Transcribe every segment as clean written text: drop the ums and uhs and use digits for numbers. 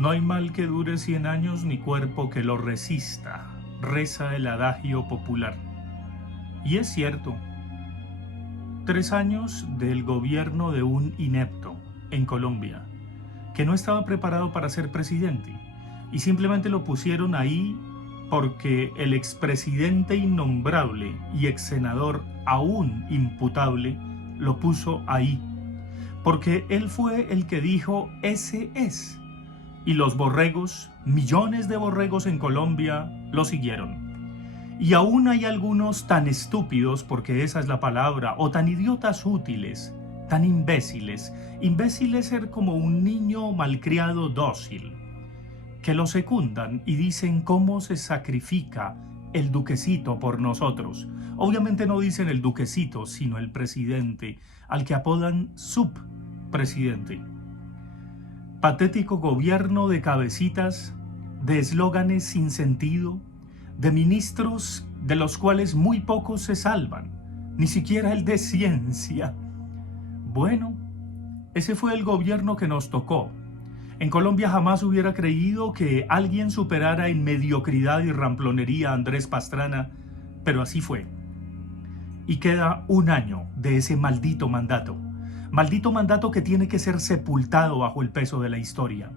No hay mal que dure 100 años ni cuerpo que lo resista, reza el adagio popular. Y es cierto, 3 años del gobierno de un inepto en Colombia, que no estaba preparado para ser presidente, y simplemente lo pusieron ahí porque el expresidente innombrable y exsenador aún imputable lo puso ahí, porque él fue el que dijo ese es. Y los borregos, millones de borregos en Colombia, lo siguieron. Y aún hay algunos tan estúpidos, porque esa es la palabra, o tan idiotas útiles, tan imbéciles. Imbécil es ser como un niño malcriado dócil, que lo secundan y dicen cómo se sacrifica el duquecito por nosotros. Obviamente no dicen el duquecito, sino el presidente, al que apodan subpresidente. Patético gobierno de cabecitas, de eslóganes sin sentido, de ministros de los cuales muy pocos se salvan, ni siquiera el de ciencia. Bueno, ese fue el gobierno que nos tocó. En Colombia jamás hubiera creído que alguien superara en mediocridad y ramplonería a Andrés Pastrana, pero así fue. Y queda un año de ese maldito mandato. Maldito mandato que tiene que ser sepultado bajo el peso de la historia.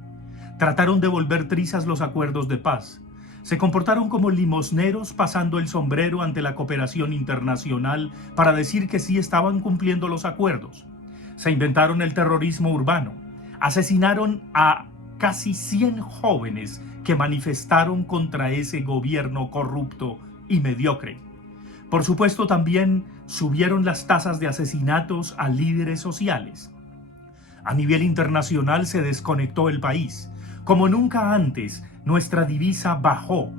Trataron de volver trizas los acuerdos de paz. Se comportaron como limosneros pasando el sombrero ante la cooperación internacional para decir que sí estaban cumpliendo los acuerdos. Se inventaron el terrorismo urbano. Asesinaron a casi 100 jóvenes que manifestaron contra ese gobierno corrupto y mediocre. Por supuesto, también subieron las tasas de asesinatos a líderes sociales. A nivel internacional se desconectó el país. Como nunca antes, nuestra divisa bajó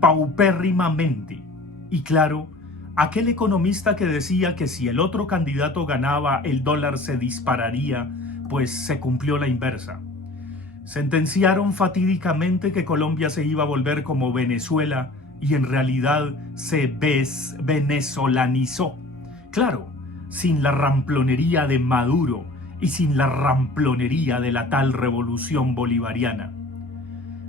paupérrimamente. Y claro, aquel economista que decía que si el otro candidato ganaba, el dólar se dispararía, pues se cumplió la inversa. Sentenciaron fatídicamente que Colombia se iba a volver como Venezuela, y en realidad se venezolanizó. Claro, sin la ramplonería de Maduro y sin la ramplonería de la tal revolución bolivariana.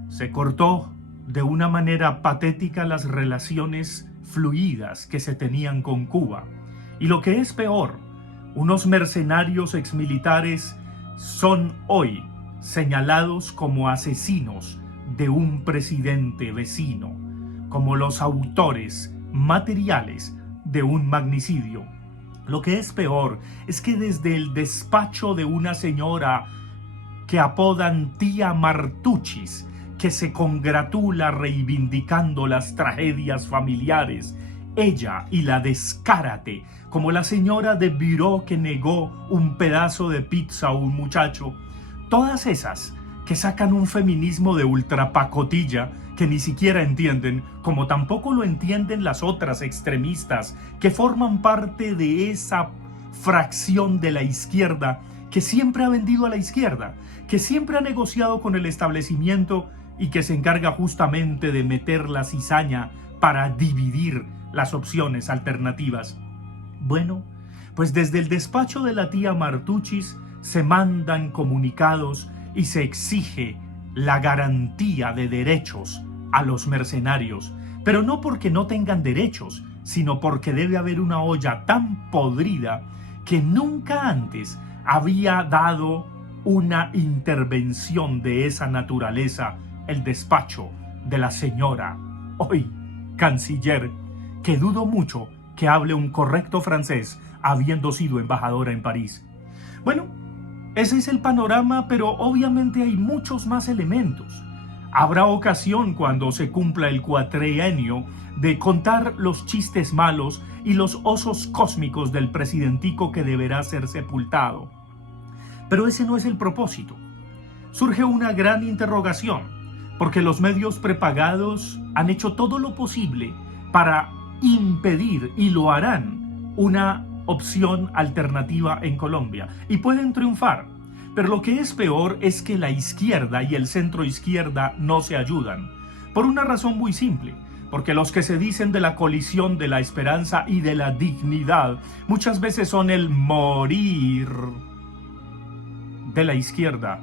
Se cortó de una manera patética las relaciones fluidas que se tenían con Cuba. Y lo que es peor, unos mercenarios exmilitares son hoy señalados como asesinos de un presidente vecino, como los autores materiales de un magnicidio. Lo que es peor es que desde el despacho de una señora que apodan tía Martuchis, que se congratula reivindicando las tragedias familiares, ella y la descárate, como la señora de Bureau que negó un pedazo de pizza a un muchacho, todas esas que sacan un feminismo de ultrapacotilla que ni siquiera entienden, como tampoco lo entienden las otras extremistas que forman parte de esa fracción de la izquierda que siempre ha vendido a la izquierda, que siempre ha negociado con el establecimiento y que se encarga justamente de meter la cizaña para dividir las opciones alternativas. Bueno, pues desde el despacho de la tía Martuchis se mandan comunicados y se exige la garantía de derechos a los mercenarios, pero no porque no tengan derechos, sino porque debe haber una olla tan podrida que nunca antes había dado una intervención de esa naturaleza el despacho de la señora, hoy canciller, que dudo mucho que hable un correcto francés habiendo sido embajadora en París. Bueno, ese es el panorama, pero obviamente hay muchos más elementos. Habrá ocasión cuando se cumpla el cuatrienio de contar los chistes malos y los osos cósmicos del presidentico que deberá ser sepultado. Pero ese no es el propósito. Surge una gran interrogación, porque los medios prepagados han hecho todo lo posible para impedir, y lo harán, una opción alternativa en Colombia. Y pueden triunfar. Pero lo que es peor es que la izquierda y el centro izquierda no se ayudan. Por una razón muy simple. Porque los que se dicen de la colisión de la esperanza y de la dignidad muchas veces son el morir de la izquierda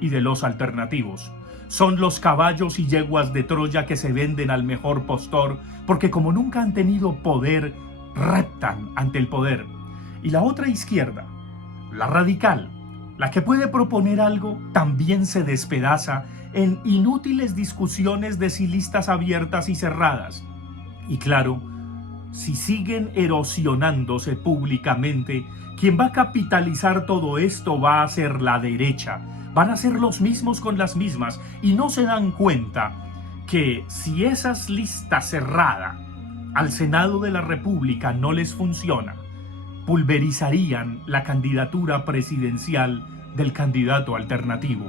y de los alternativos. Son los caballos y yeguas de Troya que se venden al mejor postor, porque como nunca han tenido poder, reptan ante el poder. Y la otra izquierda, la radical, la que puede proponer algo, también se despedaza en inútiles discusiones de si listas abiertas y cerradas. Y claro, si siguen erosionándose públicamente, quien va a capitalizar todo esto va a ser la derecha. Van a ser los mismos con las mismas y no se dan cuenta que si esas listas cerradas al Senado de la República no les funciona, pulverizarían la candidatura presidencial del candidato alternativo.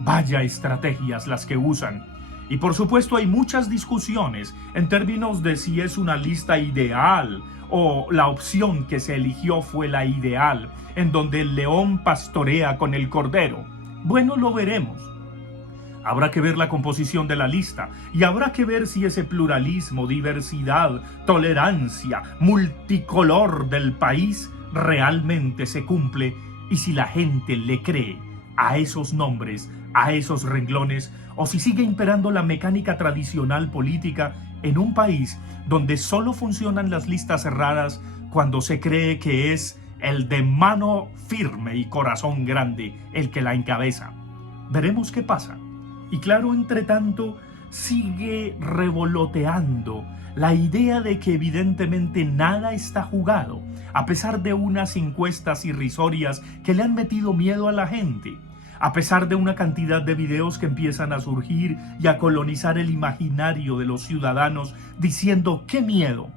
Vaya estrategias las que usan. Y por supuesto hay muchas discusiones en términos de si es una lista ideal o la opción que se eligió fue la ideal, en donde el león pastorea con el cordero. Bueno, lo veremos. Habrá que ver la composición de la lista y habrá que ver si ese pluralismo, diversidad, tolerancia, multicolor del país realmente se cumple y si la gente le cree a esos nombres, a esos renglones, o si sigue imperando la mecánica tradicional política en un país donde solo funcionan las listas cerradas cuando se cree que es el de mano firme y corazón grande el que la encabeza. Veremos qué pasa. Y claro, entre tanto, sigue revoloteando la idea de que evidentemente nada está jugado, a pesar de unas encuestas irrisorias que le han metido miedo a la gente, a pesar de una cantidad de videos que empiezan a surgir y a colonizar el imaginario de los ciudadanos diciendo ¡qué miedo!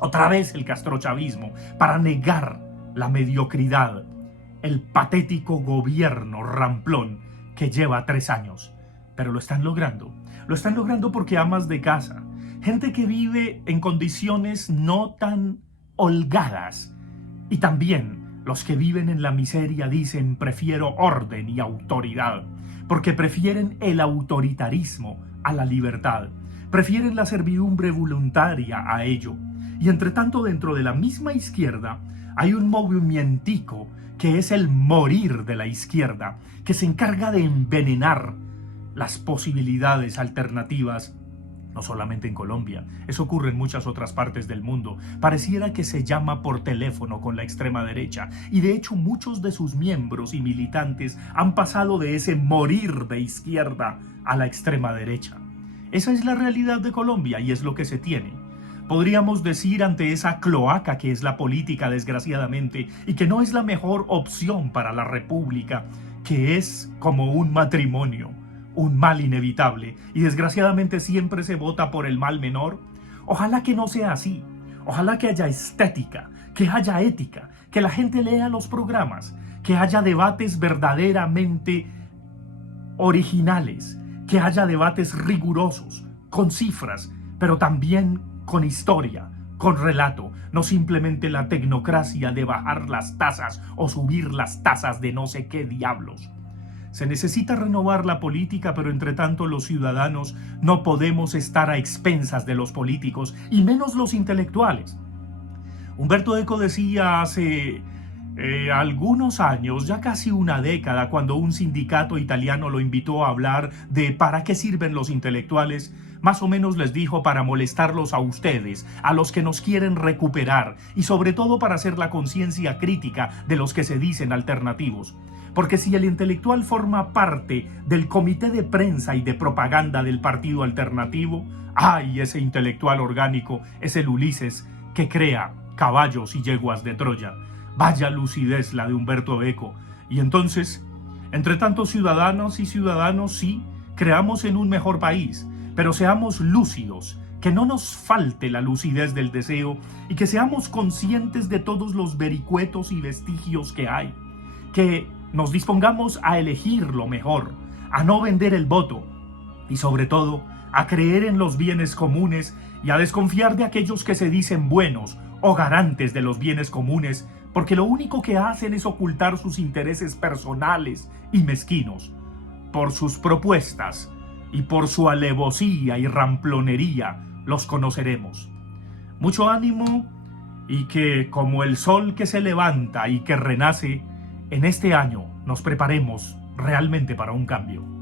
Otra vez el castrochavismo, para negar la mediocridad, el patético gobierno ramplón que lleva 3 años. Pero lo están logrando. Lo están logrando porque amas de casa, gente que vive en condiciones no tan holgadas. Y también los que viven en la miseria dicen prefiero orden y autoridad, porque prefieren el autoritarismo a la libertad. Prefieren la servidumbre voluntaria a ello. Y entre tanto dentro de la misma izquierda hay un movimientico que es el morir de la izquierda, que se encarga de envenenar las posibilidades alternativas, no solamente en Colombia, eso ocurre en muchas otras partes del mundo. Pareciera que se llama por teléfono con la extrema derecha, y de hecho muchos de sus miembros y militantes han pasado de ese morir de izquierda a la extrema derecha. Esa es la realidad de Colombia y es lo que se tiene. Podríamos decir ante esa cloaca que es la política, desgraciadamente, y que no es la mejor opción para la república, que es como un matrimonio, un mal inevitable, y desgraciadamente siempre se vota por el mal menor. Ojalá que no sea así. Ojalá que haya estética, que haya ética, que la gente lea los programas, que haya debates verdaderamente originales, que haya debates rigurosos, con cifras, pero también con historia, con relato, no simplemente la tecnocracia de bajar las tasas o subir las tasas de no sé qué diablos. Se necesita renovar la política, pero entre tanto los ciudadanos no podemos estar a expensas de los políticos, y menos los intelectuales. Humberto Eco decía hace algunos años, ya casi una década, cuando un sindicato italiano lo invitó a hablar de ¿para qué sirven los intelectuales? Más o menos les dijo: para molestarlos a ustedes, a los que nos quieren recuperar, y sobre todo para hacer la conciencia crítica de los que se dicen alternativos. Porque si el intelectual forma parte del comité de prensa y de propaganda del partido alternativo, ¡ay! Ese intelectual orgánico es el Ulises que crea caballos y yeguas de Troya. Vaya lucidez la de Humberto Eco. Y entonces, entre tantos ciudadanos y ciudadanos, sí, creamos en un mejor país, pero seamos lúcidos, que no nos falte la lucidez del deseo y que seamos conscientes de todos los vericuetos y vestigios que hay, que nos dispongamos a elegir lo mejor, a no vender el voto y sobre todo a creer en los bienes comunes y a desconfiar de aquellos que se dicen buenos o garantes de los bienes comunes, porque lo único que hacen es ocultar sus intereses personales y mezquinos. Por sus propuestas y por su alevosía y ramplonería los conoceremos. Mucho ánimo y que, como el sol que se levanta y que renace, en este año nos preparemos realmente para un cambio.